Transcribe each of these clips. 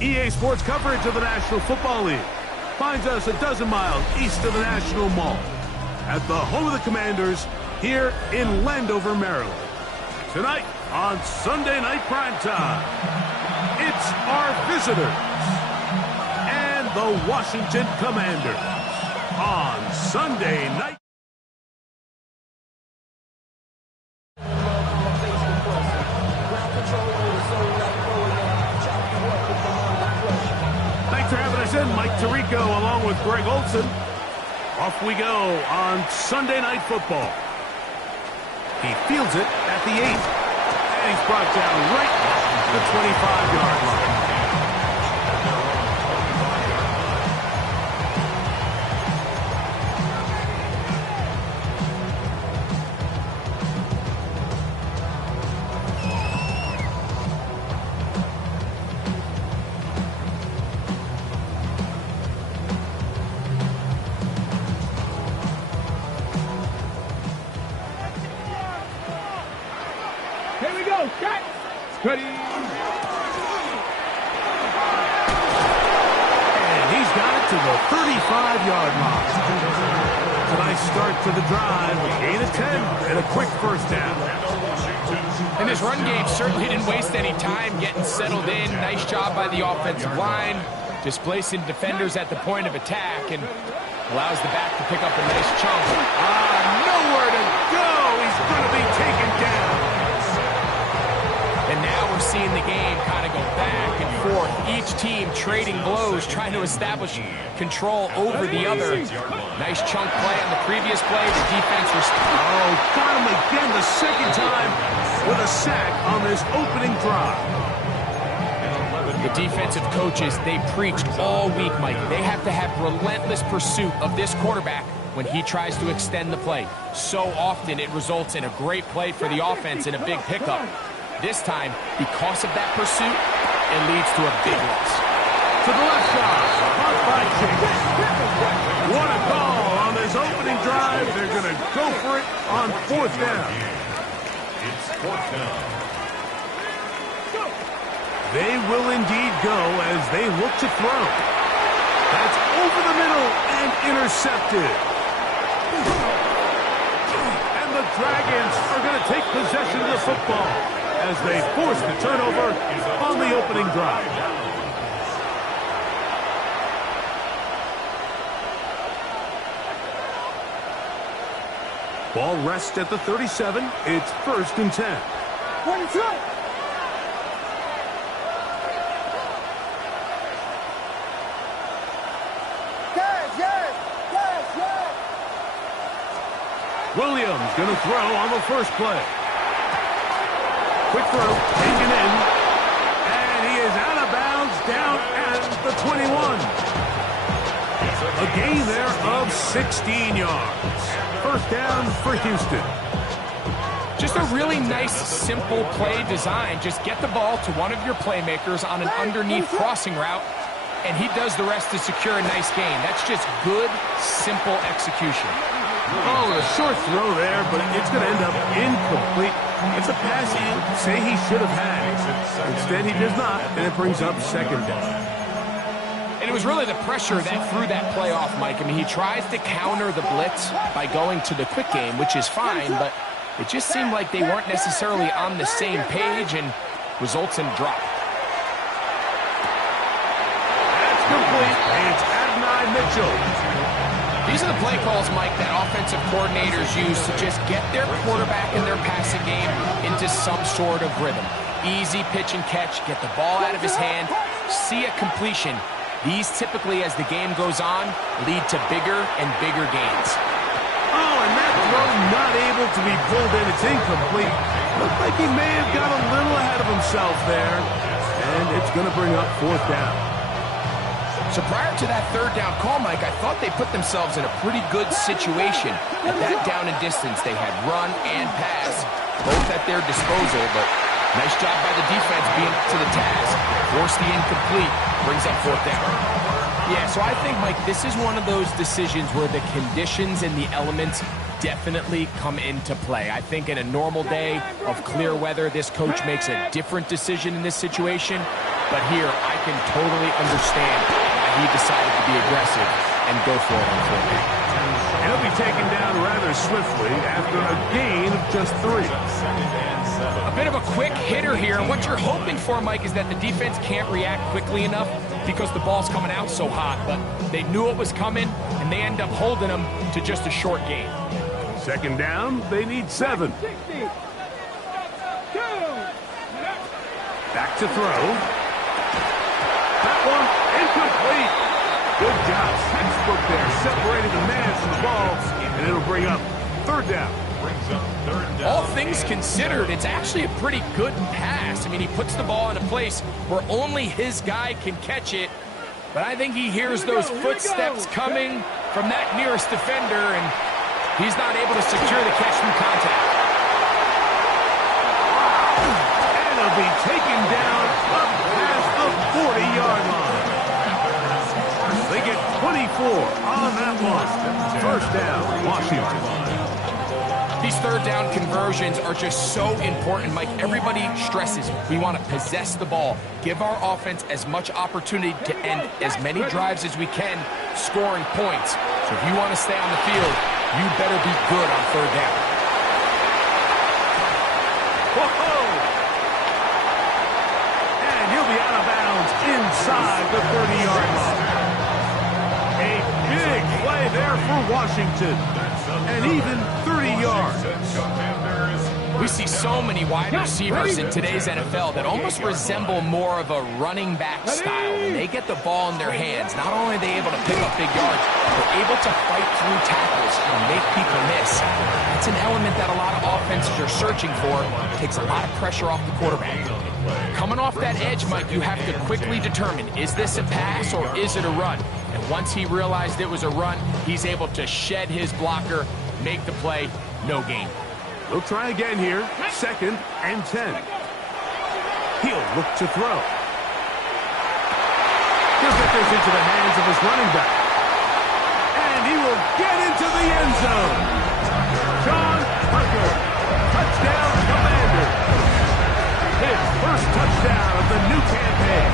EA Sports coverage of the National Football League finds us a dozen miles east of the National Mall at the home of the Commanders here in Landover, Maryland. Tonight on Sunday Night Primetime, it's our visitors and the Washington Commanders on Sunday Night. Thanks for having us in, Mike Tirico, along with Greg Olson. Off we go on Sunday Night Football. He fields it at the 8. And he's brought down right at the 25-yard line. Ready. And he's got it to the 35-yard line. It's a nice start to the drive. A gain of 10 and a quick first down. And this run game certainly didn't waste any time getting settled in. Nice job by the offensive line, displacing defenders at the point of attack, and allows the back to pick up a nice chunk. Nowhere to go. He's going to be taken down. And now we're seeing the game kind of go back and forth. Each team trading blows, trying to establish control over the other. Nice chunk play on the previous play. The defense was... got him again the second time with a sack on this opening drive. The defensive coaches, they preached all week, Mike. They have to have relentless pursuit of this quarterback when he tries to extend the play. So often it results in a great play for the offense and a big pickup. This time, because of that pursuit, it leads to a big loss. To the left side, caught by Chase. What a call on this opening drive. They're going to go for it on fourth down. It's fourth down. They will indeed go as they look to throw. That's over the middle and intercepted. And the Dragons are going to take possession of the football as they force the turnover on the opening drive. Ball rests at the 37. It's 1st and 10. 22. Williams going to throw on the first play. Quick throw, taken in, and he is out of bounds down at the 21. A gain there of 16 yards. First down for Houston. Just a really nice, simple play design. Just get the ball to one of your playmakers on an underneath crossing route, and he does the rest to secure a nice gain. That's just good, simple execution. Oh, a short throw there, but it's going to end up incomplete. It's a pass you say he should have had. Instead, he does not, and it brings up second down. And it was really the pressure that threw that play off, Mike. I mean, he tries to counter the blitz by going to the quick game, which is fine, but it just seemed like they weren't necessarily on the same page and results in a drop. That's complete. It's Adonai Mitchell. These are the play calls, Mike, that offensive coordinators use to just get their quarterback and their passing game into some sort of rhythm. Easy pitch and catch, get the ball out of his hand, see a completion. These typically, as the game goes on, lead to bigger and bigger gains. Oh, and that throw not able to be pulled in. It's incomplete. Looked like he may have got a little ahead of himself there. And it's going to bring up fourth down. So prior to that third down call, Mike, I thought they put themselves in a pretty good situation. At that down and distance, they had run and pass, both at their disposal, but nice job by the defense being up to the task. Force the incomplete, brings up fourth down. Yeah, so I think, Mike, this is one of those decisions where the conditions and the elements definitely come into play. I think in a normal day of clear weather, this coach makes a different decision in this situation. But here, I can totally understand why he decided to be aggressive and go for it on fourth down. And he'll be taken down rather swiftly after a gain of just 3. A bit of a quick hitter here. What you're hoping for, Mike, is that the defense can't react quickly enough because the ball's coming out so hot. But they knew it was coming, and they end up holding them to just a short gain. Second down, they need 7. Back to throw. That one incomplete. Good job. Textbook there, separating the man from the ball, and it'll bring up third down. All things considered, it's actually a pretty good pass. I mean, he puts the ball in a place where only his guy can catch it. But I think he hears those footsteps coming from that nearest defender, and he's not able to secure the catch through contact. And he'll be taken down up past the 40-yard line. They get 24 on that one. First down, Washington. These third down conversions are just so important, Mike. Everybody stresses we want to possess the ball, give our offense as much opportunity to end as many drives as we can, scoring points. So if you want to stay on the field, you better be good on third down. Whoa! And he'll be out of bounds inside the 30-yard line. A big play there for Washington. And even 30 yards. We see so many wide receivers in today's NFL that almost resemble more of a running back style. When they get the ball in their hands, not only are they able to pick up big yards, they're able to fight through tackles and make people miss. It's an element that a lot of offenses are searching for. It takes a lot of pressure off the quarterback. Coming off that edge, Mike, you have to quickly determine, is this a pass or is it a run? And once he realized it was a run, he's able to shed his blocker, make the play, no gain. We'll try again here. 2nd and 10. He'll look to throw. He'll get this into the hands of his running back. And he will get into the end zone. Sean Tucker. Touchdown, Commanders. His first touchdown of the new campaign.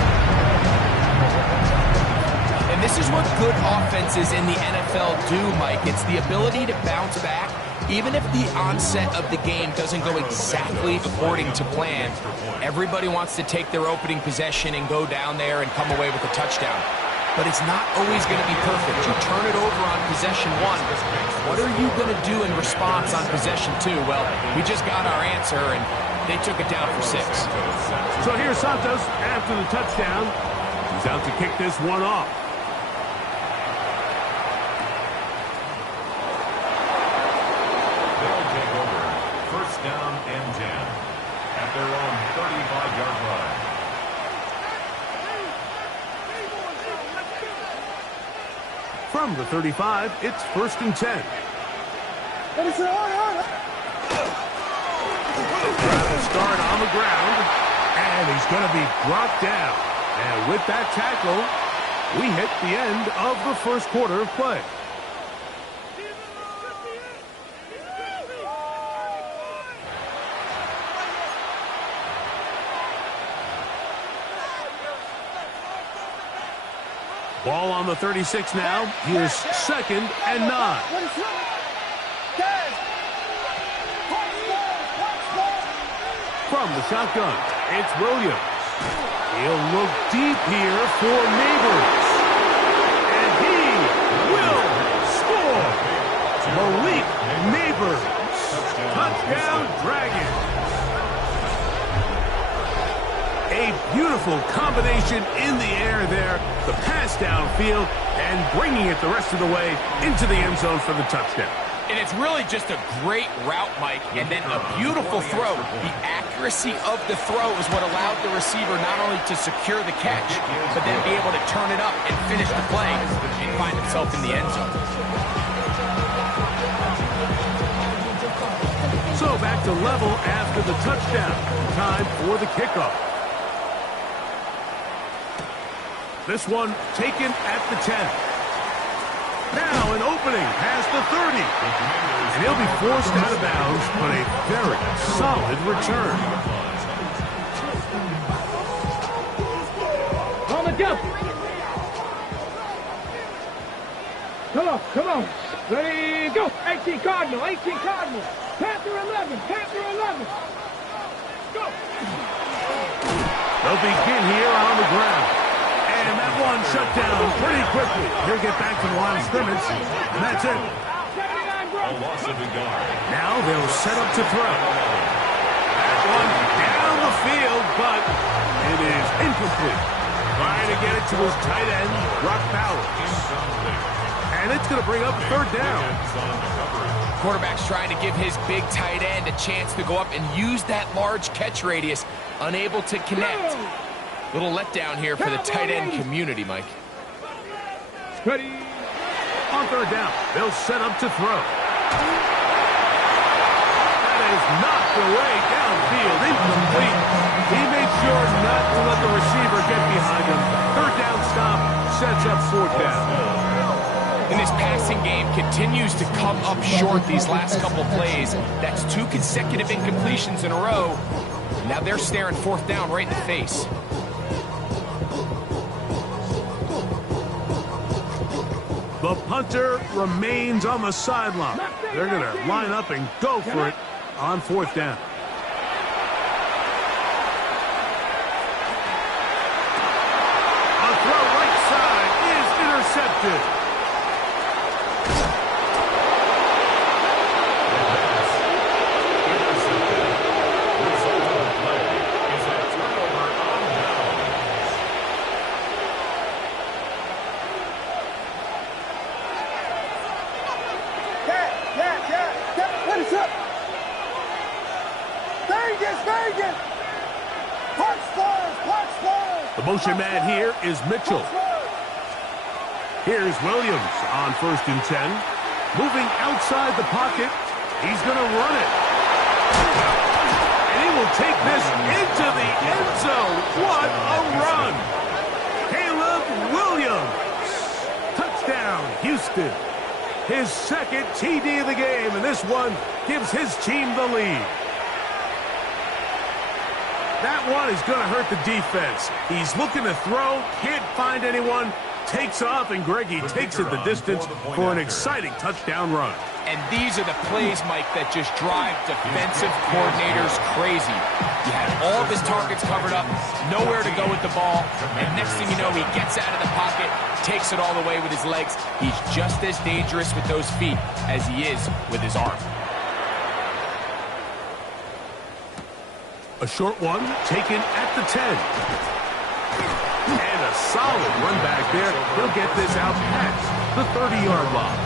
And this is what good offenses in the NFL do, Mike. It's the ability to bounce back, even if the onset of the game doesn't go exactly according to plan. Everybody wants to take their opening possession and go down there and come away with a touchdown. But it's not always going to be perfect. You turn it over on possession 1. What are you going to do in response on possession 2? Well, we just got our answer, and they took it down for 6. So here's Santos after the touchdown. He's out to kick this one off. Down and 10 at their own 35-yard line. From the 35, it's 1st and 10. Start on the ground, and he's going to be brought down. And with that tackle, we hit the end of the first quarter of play. Ball on the 36 now. Here's 2nd and 9. From the shotgun, it's Williams. He'll look deep here for Neighbors. And he will score. Malik Neighbors. Touchdown, Dragons. A beautiful combination in the air there. The pass downfield and bringing it the rest of the way into the end zone for the touchdown. And it's really just a great route, Mike, and then a beautiful throw. The accuracy of the throw is what allowed the receiver not only to secure the catch, but then be able to turn it up and finish the play and find himself in the end zone. So back to level after the touchdown. Time for the kickoff. This one taken at the 10. Now an opening past the 30. And he'll be forced out of bounds, but a very solid return. On the jump. Come on. Ready, go. 18 Cardinal. Panther 11. Go. They'll begin here on the ground. And that one shut down pretty quickly. He'll get back to the line of scrimmage, and that's it. Now they'll set up to throw. That one down the field, but it is incomplete. Trying to get it to his tight end, Brock Bowers. And it's going to bring up third down. Quarterback's trying to give his big tight end a chance to go up and use that large catch radius. Unable to connect. Little letdown here for the tight end community, Mike. Ready. On third down, they'll set up to throw. That is knocked away downfield, incomplete. He made sure not to let the receiver get behind him. Third down stop sets up fourth down. And this passing game continues to come up short these last couple plays. That's 2 consecutive incompletions in a row. Now they're staring fourth down right in the face. The punter remains on the sideline. They're going to line up and go for it on fourth down. A throw right side is intercepted. The motion man here is Mitchell. Here's Williams on 1st and 10. Moving outside the pocket. He's going to run it. And he will take this into the end zone. What a run. Caleb Williams. Touchdown, Houston. His second TD of the game, and this one gives his team the lead. That one is going to hurt the defense. He's looking to throw, can't find anyone, takes off, and Greggy takes it the distance for an exciting touchdown run. And these are the plays, Mike, that just drive defensive coordinators crazy. He had all of his targets covered up, nowhere to go with the ball, and next thing you know, he gets out of the pocket, takes it all the way with his legs. He's just as dangerous with those feet as he is with his arm. A short one taken at the 10. And a solid run back there. He'll get this out past the 30-yard line.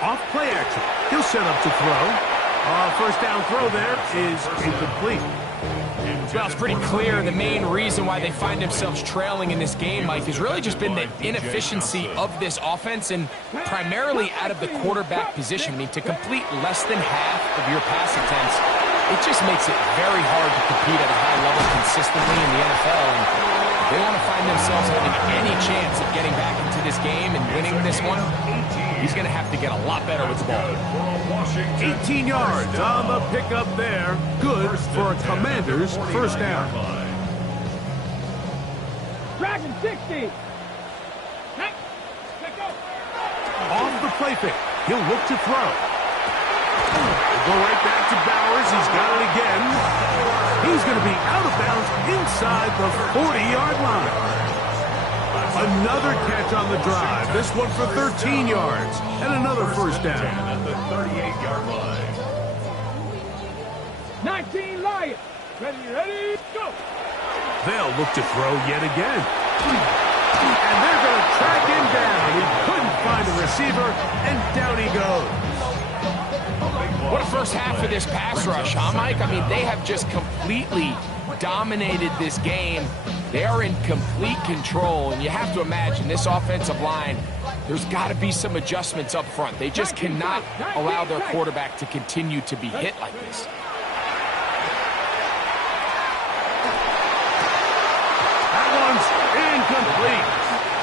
Off play action. He'll set up to throw. First down throw there is incomplete. Well, it's pretty clear the main reason why they find themselves trailing in this game, Mike, has really just been the inefficiency of this offense and primarily out of the quarterback position. I mean, to complete less than half of your pass attempts, it just makes it very hard to compete at a high level consistently in the NFL. And if they want to find themselves having any chance of getting back into this game and winning this one, he's going to have to get a lot better with the ball. 18 yards on the pickup there. Good for a Commander's first down. Dragon 60. Off the play fake. He'll look to throw. He'll go right back to Bowers. He's got it again. He's going to be out of bounds inside the 40-yard line. Another catch on the drive. This one for 13 yards. And another first down. At the 38-yard line. 19 Lions. Ready, go. They'll look to throw yet again. And they're going to track him down. He couldn't find a receiver, and down he goes. What a first half of this pass rush, huh, Mike? I mean, they have just completely dominated this game. They are in complete control, and you have to imagine this offensive line, there's got to be some adjustments up front. They just cannot allow their quarterback to continue to be hit like this. That one's incomplete.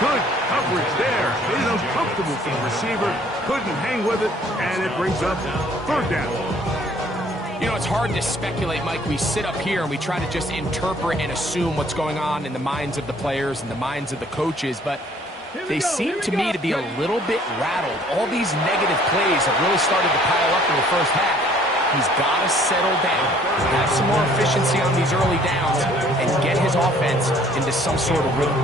Good coverage there. Made it uncomfortable for the receiver. Couldn't hang with it, and it brings up third down. You know, it's hard to speculate, Mike. We sit up here and we try to just interpret and assume what's going on in the minds of the players and the minds of the coaches, but they seem to me to be a little bit rattled. All these negative plays have really started to pile up in the first half. He's got to settle down, have some more efficiency on these early downs, and get his offense into some sort of rhythm.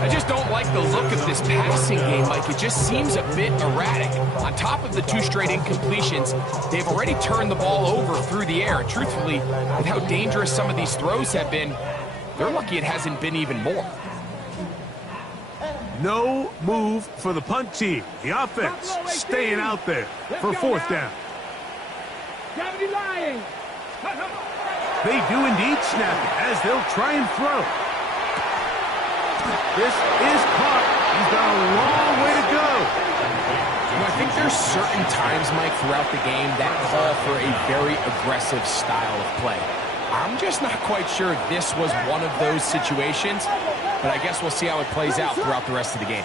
I just don't like the look of this passing game, Mike. It just seems a bit erratic. On top of the 2 straight incompletions, they've already turned the ball over through the air. And truthfully, with how dangerous some of these throws have been, they're lucky it hasn't been even more. No move for the punt team. The offense staying out there for fourth down. They do indeed snap it as they'll try and throw. This is caught. He's got a long way to go. You know, I think there's certain times, Mike, throughout the game that call for a very aggressive style of play. I'm just not quite sure this was one of those situations, but I guess we'll see how it plays out throughout the rest of the game.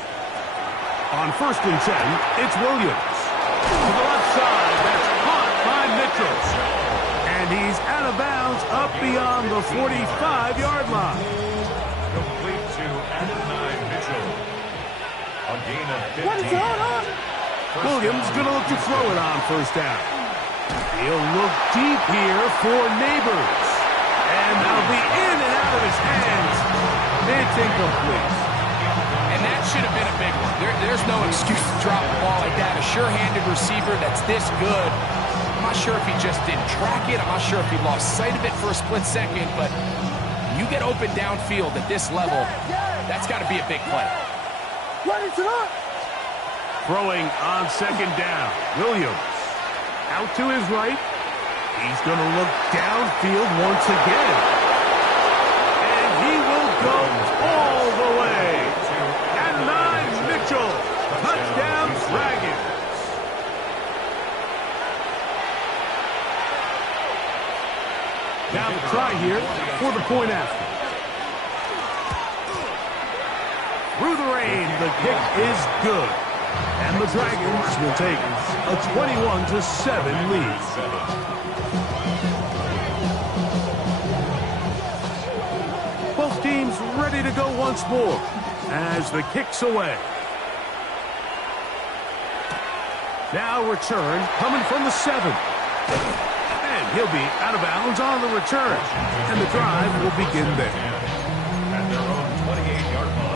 On 1st and 10, it's Williams. To the left side, that's caught by Mitchell. And he's out of bounds up beyond the 45-yard line. Complete to Adonai Mitchell. A gain of 15. Williams going to look to throw it on 1st down. He'll look deep here for Neighbors. And that'll be in and out of his hands. It's incomplete. And that should have been a big one. There's no excuse to drop the ball like that. A sure-handed receiver that's this good. I'm not sure if he just didn't track it. I'm not sure if he lost sight of it for a split second, but you get open downfield at this level, that's got to be a big play. Throwing on 2nd down. Williams out to his right. He's going to look downfield once again. And he will go all the way. Adonai Mitchell. Touchdown Dragons. Now the try here for the point after. Through the rain, the kick is good. And the Dragons will take a 21-7 lead. Both teams ready to go once more as the kick's away. Now return coming from the 7. And he'll be out of bounds on the return. And the drive will begin there. At their own 28-yard line.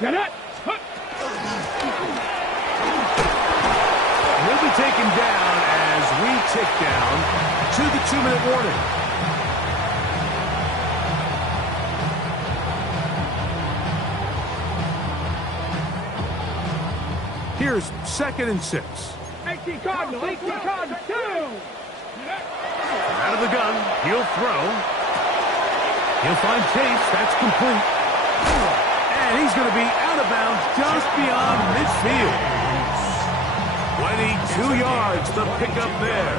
Get it! He'll be taken down as we tick down to the 2-minute warning. Here's 2nd and 6. 18 Cardinal, 2! Out of the gun, he'll throw. He'll find Chase, that's complete. And he's going to be out of bounds just beyond midfield. 22 yards, the pickup there.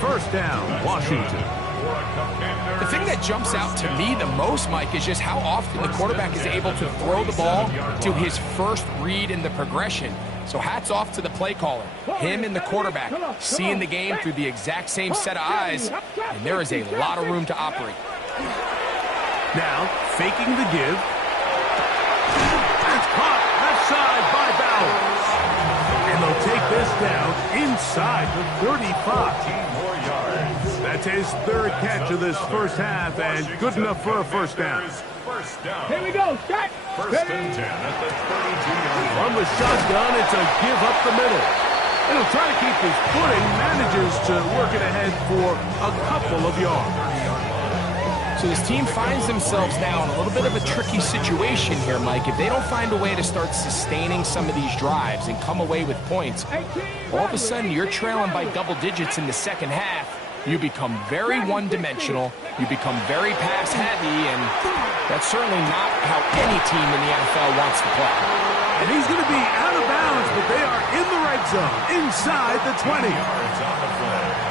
1st down, Washington. The thing that jumps out to me the most, Mike, is just how often the quarterback is able to throw the ball to his first read in the progression. So hats off to the play caller. Him and the quarterback seeing the game through the exact same set of eyes, and there is a lot of room to operate. Now, faking the give. That's caught left side by Bowers. And they'll take this down inside the 35. 14 more yards. That's his 3rd catch of this first half, and good enough for a 1st down. First down. Here we go, start! 1st and 10 at the 32-yard line. From the shotgun, it's a give up the middle. And he'll try to keep his footing, manages to work it ahead for a couple of yards. So this team finds themselves now in a little bit of a tricky situation here, Mike. If they don't find a way to start sustaining some of these drives and come away with points, all of a sudden you're trailing by double digits in the second half. You become very one-dimensional, you become very pass-heavy, and that's certainly not how any team in the NFL wants to play. And he's going to be out of bounds, but they are in the red zone, inside the 20.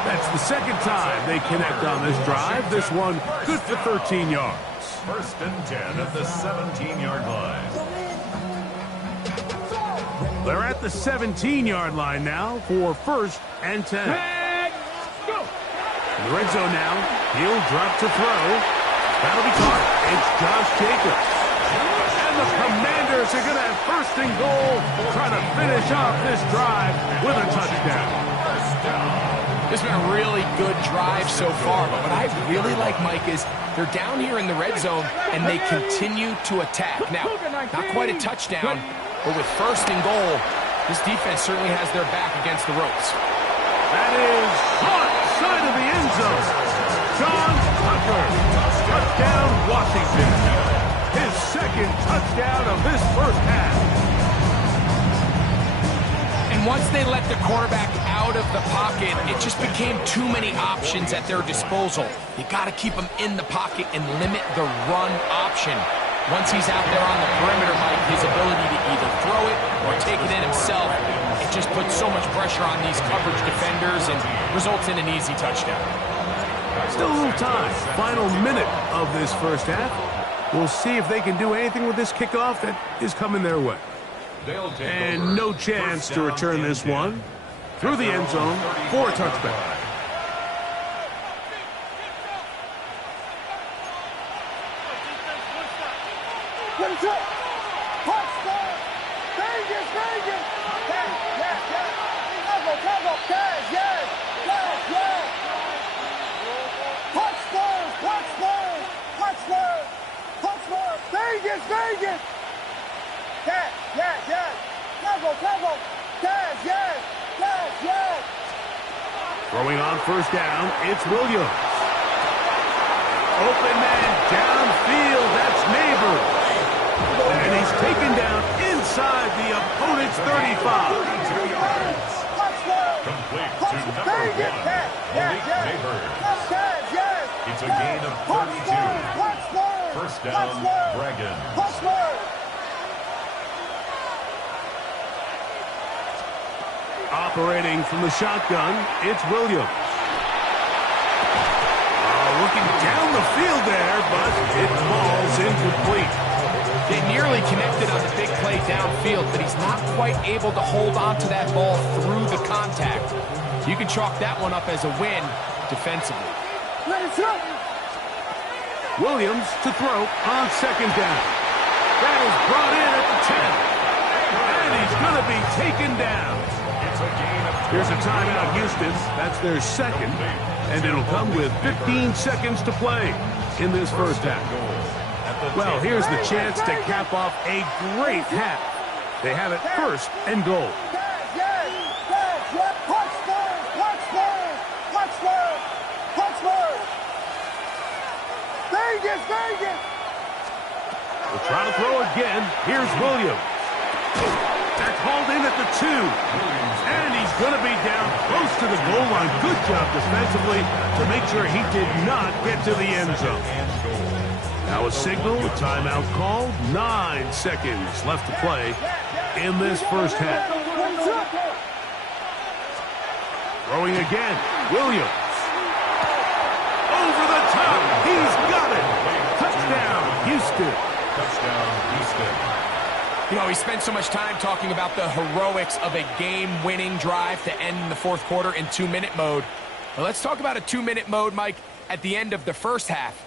That's the second time they connect on this drive. This one good for 13 yards. First and 10 at the 17-yard line. They're at the 17-yard line now for first and 10. Go! In the red zone now, he'll drop to throw. That'll be caught. It's Josh Jacobs. And the Commanders are going to have first and goal, trying to finish off this drive with a touchdown. This has been a really good drive so far, but what I really like, Mike, is they're down here in the red zone, and they continue to attack. Now, not quite a touchdown, but with first and goal, this defense certainly has their back against the ropes. That is caught side of the end zone. John Tucker, touchdown Washington. His second touchdown of this first half. And once they let the quarterback out of the pocket, it just became too many options at their disposal. You got to keep him in the pocket and limit the run option. Once he's out there on the perimeter, Mike, his ability to either throw it or take it in himself, it just puts so much pressure on these coverage defenders and results in an easy touchdown. Still a little time. Final minute of this first half. We'll see if they can do anything with this kickoff that is coming their way. And no chance to return this one through the end zone for a touchback. Throwing on first down, it's Williams. Open man downfield, that's Neighbors. And he's taken down inside the opponent's 35. Complete to number 1, Malik Neighbors. It's a gain of 32. First down, Dragons. Operating from the shotgun, it's Williams. Looking down the field there, but it falls incomplete. They nearly connected on the big play downfield, but he's not quite able to hold on to that ball through the contact. You can chalk that one up as a win defensively. Williams to throw on second down. That is brought in at the 10. And he's going to be taken down. Here's a timeout, Houston. That's their second. And it'll come with 15 seconds to play in this first half. Well, here's the chance to cap off a great half. They have it first and goal. We'll try to throw again. Here's Williams. That's hauled in at the 2. And he's going to be down close to the goal line. Good job defensively to make sure he did not get to the end zone. Now a signal, a timeout called. 9 seconds left to play in this first half. Throwing again, Williams. Over the top, he's got it. Touchdown, Houston. Touchdown, Houston. You know, we spent so much time talking about the heroics of a game-winning drive to end the fourth quarter in 2-minute mode. Well, let's talk about a 2-minute mode, Mike, at the end of the first half.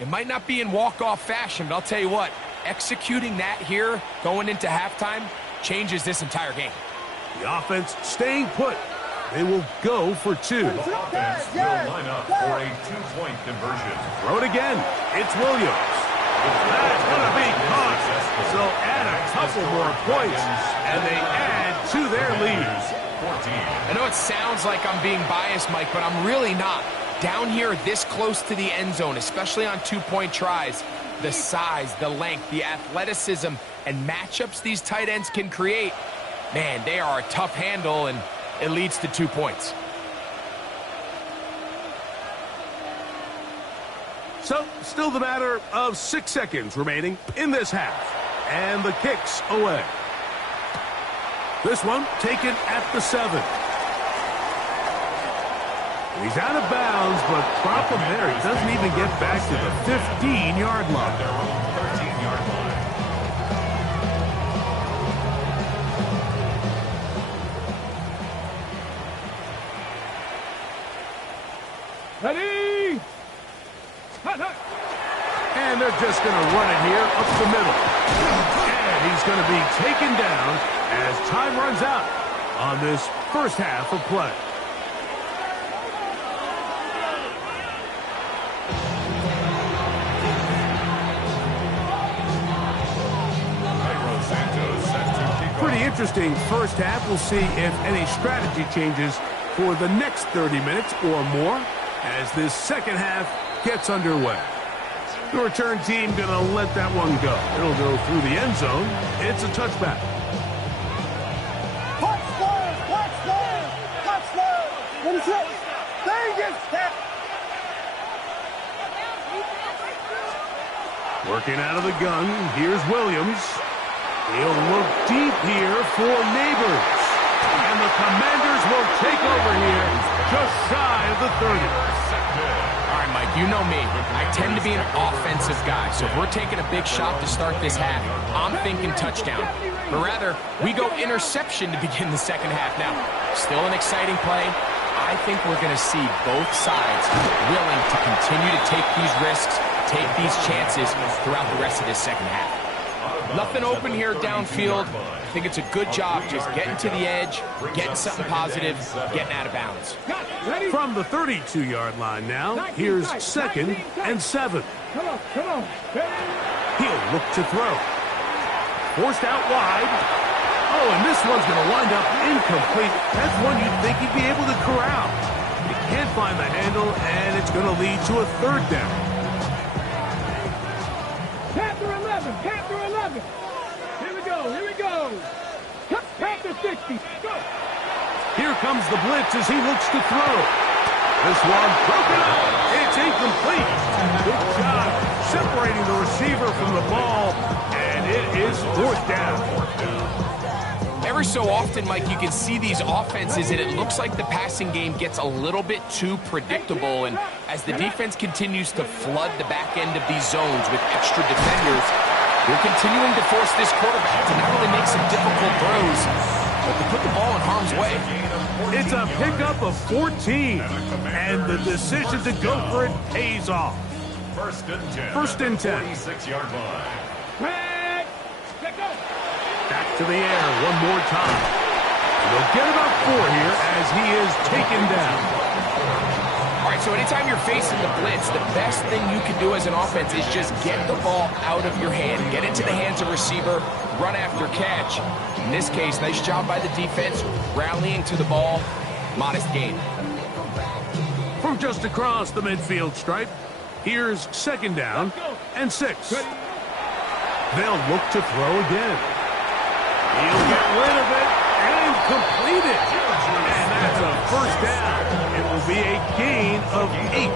It might not be in walk-off fashion, but I'll tell you what, executing that here going into halftime changes this entire game. The offense staying put. They will go for 2. The offense will line up for a 2-point conversion. Throw it again. It's Williams. That's going to be caught. So add a couple more points, and they add to their lead. I know it sounds like I'm being biased, Mike, but I'm really not. Down here, this close to the end zone, especially on two-point tries, the size, the length, the athleticism, and matchups these tight ends can create, man, they are a tough handle, and it leads to 2 points. So, still the matter of 6 seconds remaining in this half. And the kick's away. This one taken at the 7. He's out of bounds, but problem there, he doesn't even get back to the 15-yard line. Their own 13-yard line. Ready? Hut, hut. And they're just going to run it here up the middle. And he's going to be taken down as time runs out on this first half of play. Pretty interesting first half. We'll see if any strategy changes for the next 30 minutes or more as this second half gets underway. The return team going to let that one go. It'll go through the end zone. It's a touchback. Touchdown! Touchdown! Touchdown! What is it? Vegas! Working out of the gun, here's Williams. He'll look deep here for Neighbors. And the Commanders will take over here just shy of the 30. All right, Mike, you know me. I tend to be an offensive guy, so if we're taking a big shot to start this half, I'm thinking touchdown. But rather, we go interception to begin the second half. Now, still an exciting play. I think we're going to see both sides willing to continue to take these risks, take these chances throughout the rest of this second half. Nothing open here downfield. I think it's a good job just getting to the edge, getting something positive, getting out of bounds. From the 32-yard line now, here's 2nd and 7. Come on, come on. He'll look to throw. Forced out wide. Oh, and this one's going to wind up incomplete. That's one you'd think he'd be able to corral. He can't find the handle, and it's going to lead to a 3rd down. Panther 11, Panther 11. Here we go, here we go. Panther 60, go. Here comes the blitz as he looks to throw. This one broken up. It's incomplete. Good job separating the receiver from the ball, and it is 4th down. Every so often, Mike, you can see these offenses, and it looks like the passing game gets a little bit too predictable. And as the defense continues to flood the back end of these zones with extra defenders, they're continuing to force this quarterback to not only make some difficult throws, but to put the ball in harm's way. It's a pickup of 14, and the decision to go for it pays off. 1st and 10. 46-yard line. Red, let go. Back to the air one more time. They'll get about 4 here as he is taken down. All right, so anytime you're facing the blitz, the best thing you can do as an offense is just get the ball out of your hand, get into the hands of receiver, run after catch. In this case, nice job by the defense, rallying to the ball, modest gain. From just across the midfield stripe, here's 2nd down and 6. They'll look to throw again. He'll get rid of it and complete it. And that's a 1st down. It will be a gain of 8.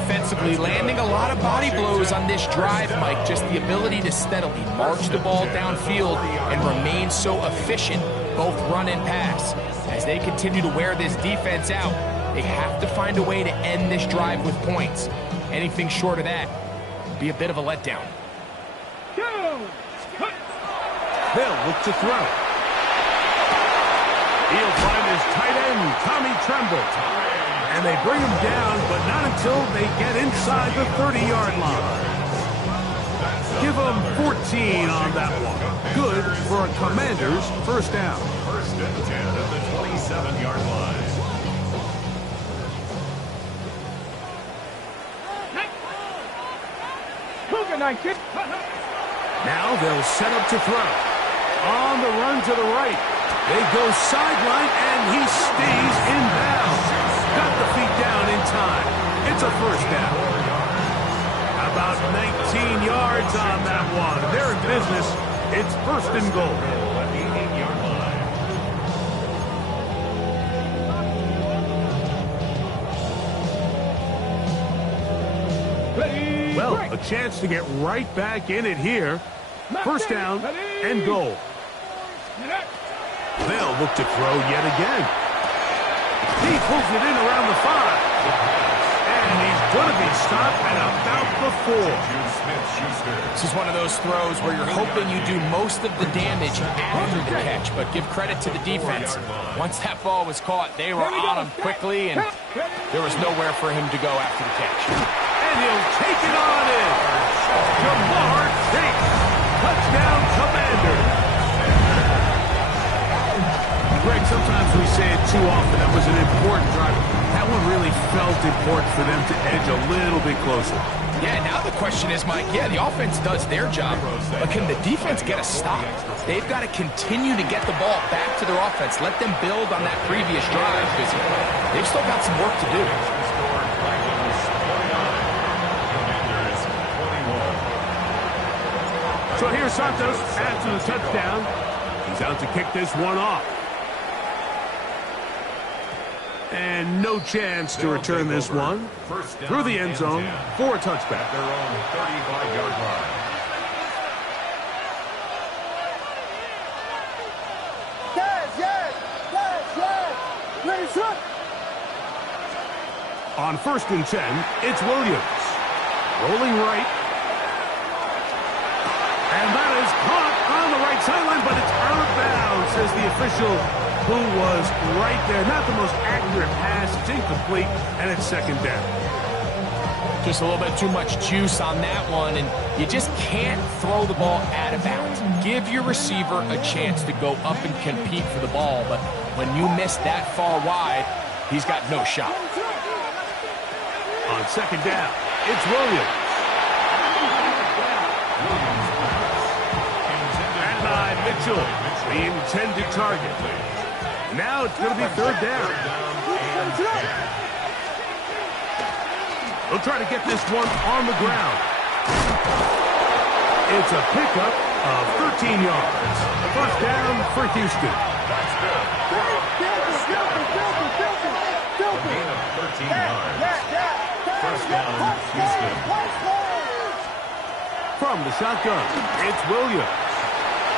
Offensively, landing a lot of body blows on this drive, Mike. Just the ability to steadily march the ball downfield and remain so efficient, both run and pass. As they continue to wear this defense out, they have to find a way to end this drive with points. Anything short of that would be a bit of a letdown. They'll look to throw. He'll find his tight end, Tommy Tremble. And they bring him down, but not until they get inside the 30-yard line. Give them 14 on that one. Good for a Commanders 1st down. 1st and 10 at the 27-yard line. Now they'll set up to throw. On the run to the right. They go sideline, and he stays in bounds. Got the feet down in time. It's a first down. About 19 yards on that one. They're in business. It's first and goal. Well, a chance to get right back in it here. First down and goal. They'll look to throw yet again. He pulls it in around the 5. And he's going to be stopped at about the 4. This is one of those throws where you're hoping you do most of the damage after the catch, but give credit to the defense. Once that ball was caught, they were on him quickly, and there was nowhere for him to go after the catch. And he'll take it on in. Jamar Chase. Touchdown, Commanders. Greg, sometimes we say it too often. That was an important drive. That one really felt important for them to edge a little bit closer. Yeah, now the question is, Mike, the offense does their job, but can the defense get a stop? They've got to continue to get the ball back to their offense. Let them build on that previous drive, because they've still got some work to do. So here's Santos after the touchdown. He's out to kick this one off. And no chance to return this one through the end zone for a touchback. Their own 35-yard line. On 1st and 10, it's Williams. Rolling right. And that is caught on the right sideline, but it's out of bounds, says the official, who was right there. Not the most accurate pass. It's incomplete, and it's 2nd down. Just a little bit too much juice on that one, and you just can't throw the ball out of bounds. Give your receiver a chance to go up and compete for the ball, but when you miss that far wide, he's got no shot. On 2nd down, it's Williams. And by Mitchell, the intended target. Now it's going to be 3rd down. They'll try to get this one on the ground. It's a pickup of 13 yards. First down for Houston. That's good. A gain of 13 yards. First down, Houston. From the shotgun, it's Williams.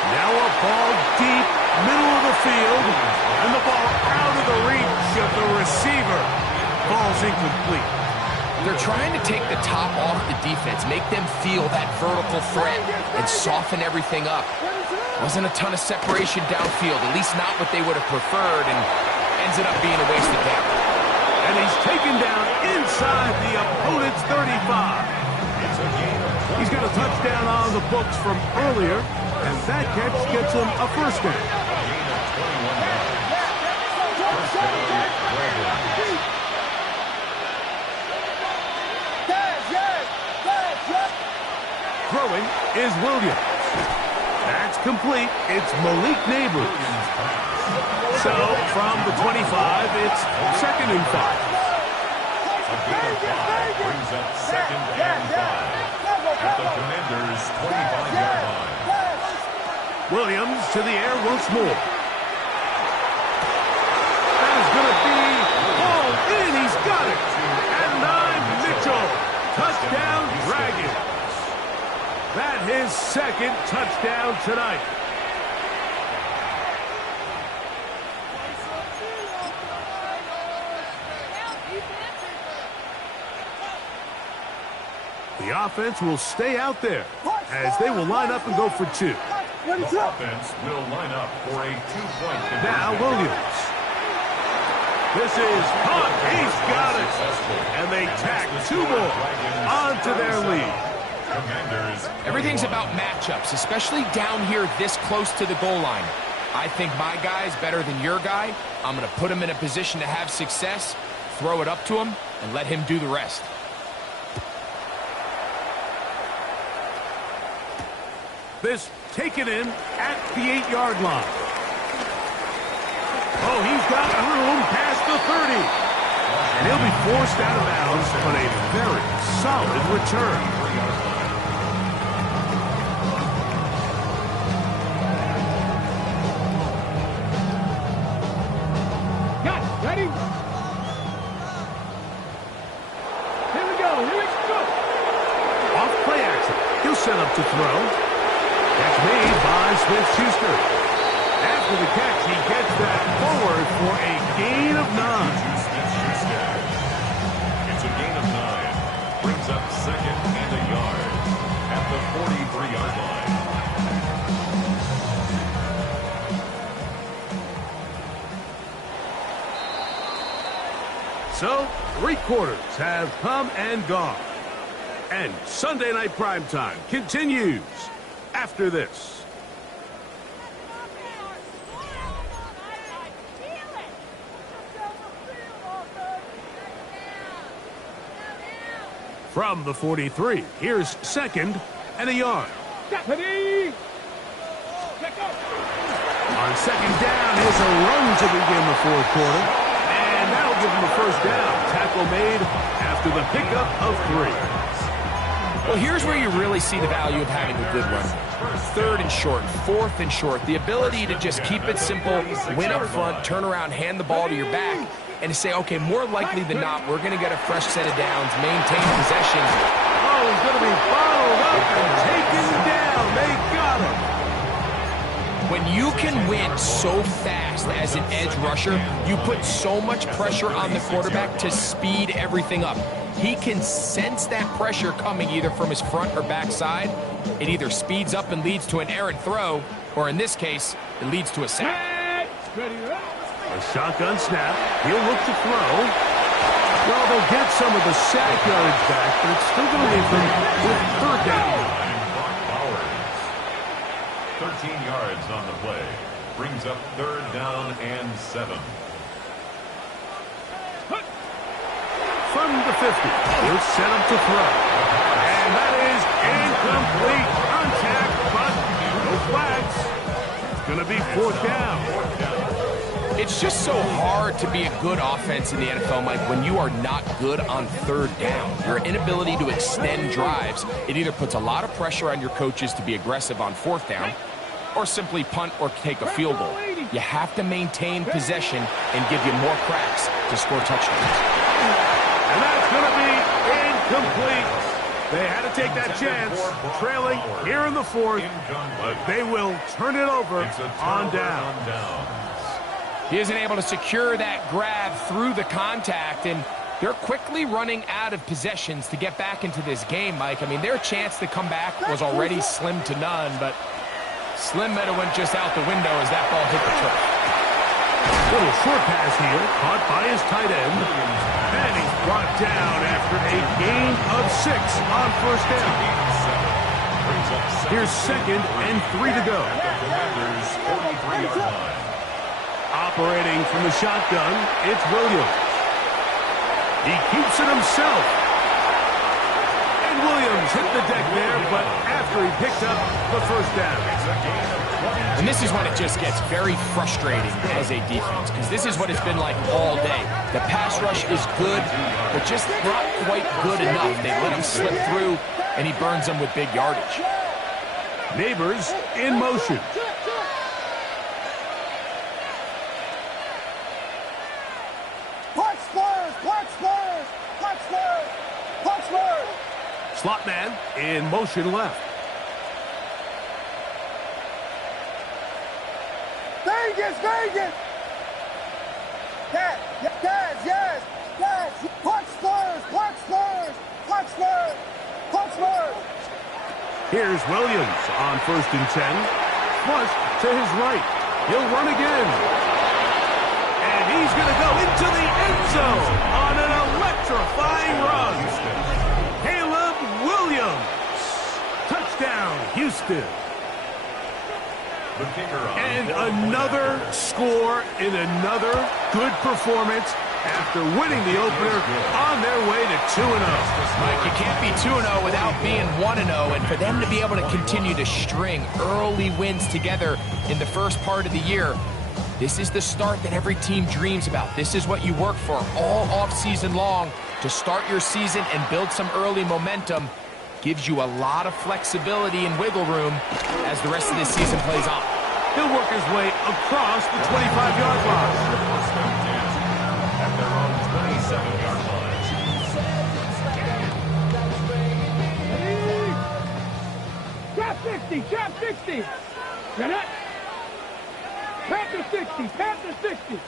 Now a ball deep, middle of the field, and the ball out of the reach of the receiver. Ball's incomplete. They're trying to take the top off the defense, make them feel that vertical threat, and soften everything up. Wasn't a ton of separation downfield, at least not what they would have preferred, and ends up being a wasted down. And he's taken down inside the opponent's 35. He's got a touchdown on the books from earlier, and that catch gets him a first down. Throwing is Williams. That's complete. It's Malik Neighbors. So from the 25, it's 2nd and 5. Brings up 2nd and 5 at the Commanders' 25-yard line. Williams to the air once more. That is going to be hauled in. He's got it. And 9, Mitchell. Touchdown, Dragons. That his 2nd touchdown tonight. The offense will stay out there as they will line up and go for 2. The offense will line up for a 2-point conversion. Now Williams. This is caught. He's got it. And they tack 2 more onto their lead. Everything's about matchups, especially down here this close to the goal line. I think my guy's better than your guy. I'm going to put him in a position to have success, throw it up to him, and let him do the rest. This taken in at the 8-yard line. Oh, he's got room past the 30. And he'll be forced out of bounds on a very solid return. Got it. Ready? Here we go. Here we go. Off play action. He'll set up to throw. Catch made by Smith-Schuster. After the catch, he gets that forward for a gain of 9. It's a gain of 9. Brings up second and a yard at the 43-yard line. So, 3 quarters have come and gone. And Sunday Night Primetime continues after this. From the 43, here's second and a yard. Ready? Check out. On second down, here's a run to begin the 4th quarter. And that'll give him a first down. Tackle made after the pickup of 3. Well, here's where you really see the value of having a good run. 3rd and short, 4th and short. The ability to just keep it simple, win up front, turn around, hand the ball to your back, and to say, okay, more likely than not, we're going to get a fresh set of downs, maintain possession. Oh, he's going to be followed up and taken down. They got him. When you can win so fast as an edge rusher, you put so much pressure on the quarterback to speed everything up. He can sense that pressure coming either from his front or back side. It either speeds up and leads to an errant throw, or in this case, it leads to a sack. A shotgun snap. He'll look to throw. Well, they'll get some of the sack yards back, but it's still going to leave them with 3rd down. Brock Bowers. 13 yards on the play. Brings up 3rd down and 7. From the 50, he'll set up to throw. And that is incomplete. Contact, but no flags. It's going to be 4th down. It's just so hard to be a good offense in the NFL, Mike, when you are not good on 3rd down. Your inability to extend drives, it either puts a lot of pressure on your coaches to be aggressive on 4th down, or simply punt or take a field goal. You have to maintain possession and give you more cracks to score touchdowns. And that's going to be incomplete. They had to take that chance, trailing here in the 4th, but they will turn it over on down. He isn't able to secure that grab through the contact, and they're quickly running out of possessions to get back into this game, Mike. I mean, their chance to come back was already slim to none, but slim might have went just out the window as that ball hit the turf. Little short pass here, caught by his tight end. And he's brought down after a gain of 6 on 1st down. Here's 2nd and 3 to go. Operating from the shotgun, it's Williams. He keeps it himself. And Williams hit the deck there, but after he picked up the 1st down. And this is when it just gets very frustrating as a defense, because this is what it's been like all day. The pass rush is good, but just not quite good enough. They let him slip through, and he burns them with big yardage. Neighbors in motion. Punch Spurs! Punch Spurs! Punch Spurs! Punch Spurs! Slot man in motion left. Vegas! Vegas! Yes! Yes! Yes! Punch Spurs! Punch Spurs! Punch Spurs! Punch Spurs! Here's Williams on 1st and 10. Flush to his right. He'll run again. And he's going to go into the end zone on an electrifying run. Caleb Williams. Touchdown, Houston. And another score in another good performance after winning the opener on their way to 2-0. Mike, you can't be 2-0 without being 1-0, and for them to be able to continue to string early wins together in the first part of the year, This is the start that every team dreams about. This is what you work for all off-season long to start your season and build some early momentum. Gives you a lot of flexibility and wiggle room as the rest of this season plays on. He'll work his way across the 25-yard line. At their own 27-yard line. Trap 60, trap 60. Get it? Panther 60, Panther 60.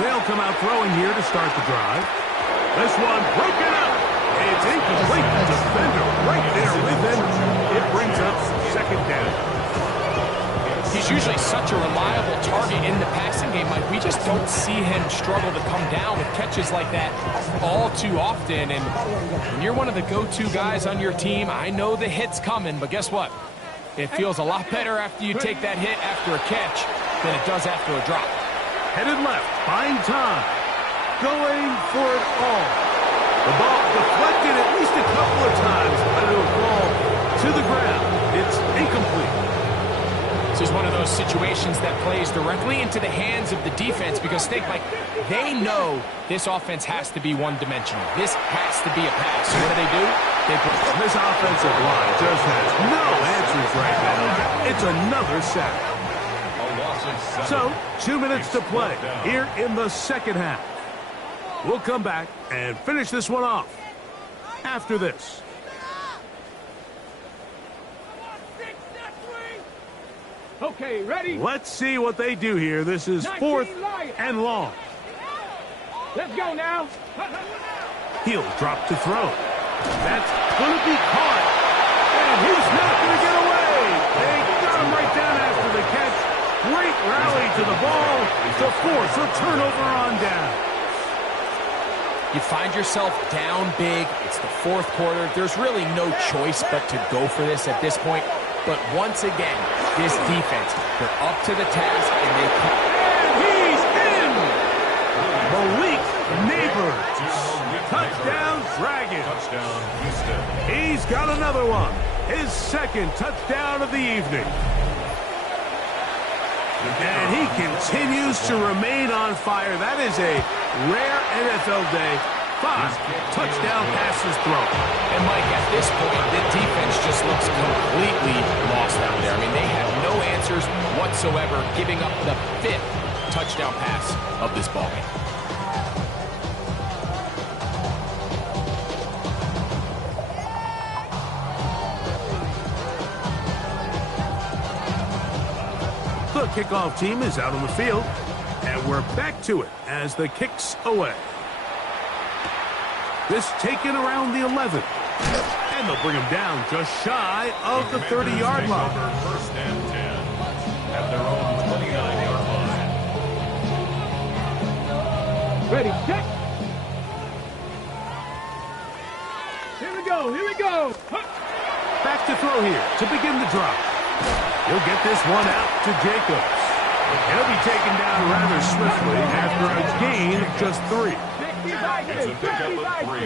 They'll come out throwing here to start the drive. This one broken up. It's incomplete. The defender right there with him. It brings up second down. He's usually such a reliable target in the passing game, Mike. We just don't see him struggle to come down with catches like that all too often. And when you're one of the go-to guys on your team, I know the hit's coming, but guess what? It feels a lot better after you take that hit after a catch than it does after a drop. Headed left, buying time. Going for it all. The ball deflected at least a couple of times, but it'll fall to the ground. It's incomplete. This is one of those situations that plays directly into the hands of the defense because, think, Mike, they know this offense has to be one-dimensional. This has to be a pass. So what do? This offensive line just has no answers right now. It's another sack. So, 2 minutes to play here in the second half. We'll come back and finish this one off after this. Okay, ready? Let's see what they do here. This is 4th and long. Let's go now. He'll drop to throw. That's going to be caught. And he's not going to get away. They got him right down after the catch. Great rally to the ball to force a turnover on down. You find yourself down big. It's the 4th quarter. There's really no choice but to go for this at this point. But once again, this defense, they're up to the task, and they come. And he's in! Malik Neighbors. Touchdown, Dragons. Touchdown, Houston. He's got another one. His second touchdown of the evening. And he continues to remain on fire. That is a rare NFL day. 5 touchdown passes thrown. And, Mike, at this point, the defense just looks completely lost out there. I mean, they have no answers whatsoever, giving up the 5th touchdown pass of this ballgame. The kickoff team is out on the field, and we're back to it as the kick's away. This taken around the 11. And they'll bring him down just shy of the 30-yard line. First and 10 at their own 29-yard line. Ready, check. Here we go, here we go. Back to throw here to begin the drive. He'll get this one out to Jacobs. He'll be taken down rather swiftly after a gain of just 3. It's a pickup of 3.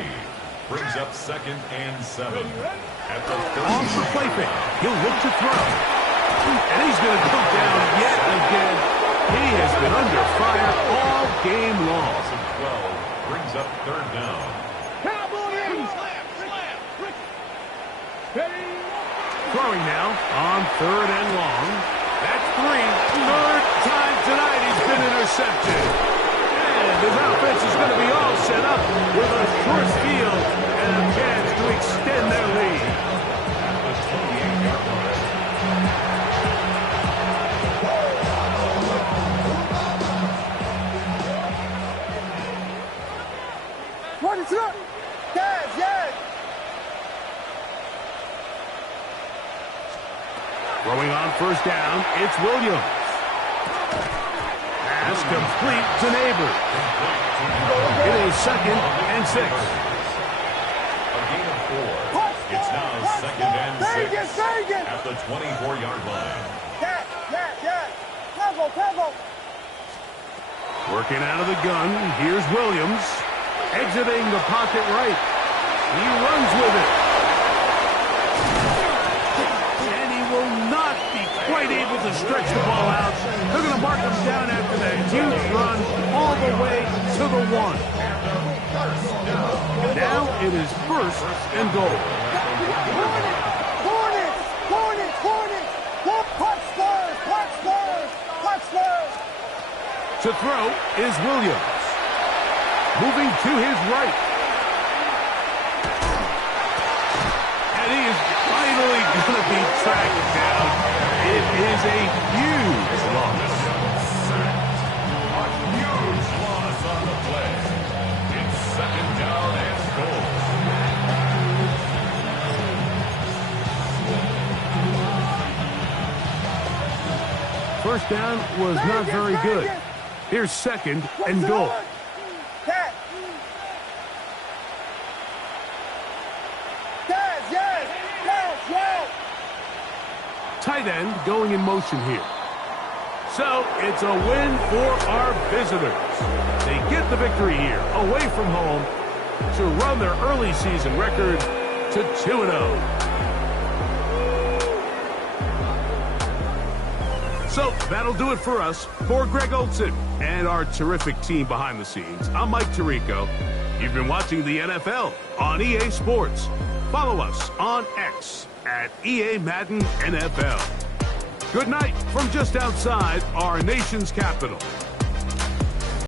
Brings up 2nd and 7. At the 30. On for play fake. He'll look to throw. And he's going to go down yet again. He has been under fire all game long. Loss of 12. Brings up 3rd down. Cowboys! Throwing now on 3rd and long. That's 3. 3rd time tonight he's been intercepted. And his offense is going to be all set up with a short field and a chance to extend their lead. At the 28-yard line. 22. Yes, yes. Throwing on 1st down, it's Williams. Pass complete to Neighbors. It is 2nd and 6. A gain of 4. It's now 2nd and 6 at the 24-yard line. Yes, yes, yes. Tempo. Working out of the gun, here's Williams. Exiting the pocket right. He runs with it. And he will not be quite able to stretch the ball out. They're going to mark him huge run all the way to the 1. Now it is 1st and goal. To throw is Williams. Moving to his right. And he is finally going to be tracked down. It is a huge loss. A huge loss on the play. It's 2nd down and goal. First down was not very good. Here's 2nd and goal. Tight end going in motion here. So it's a win for our visitors. They get the victory here away from home to run their early season record to 2-0. So that'll do it for us. For Greg Olsen and our terrific team behind the scenes, I'm Mike Tirico. You've been watching the NFL on EA Sports. Follow us on X at EA Madden NFL. Good night from just outside our nation's capital.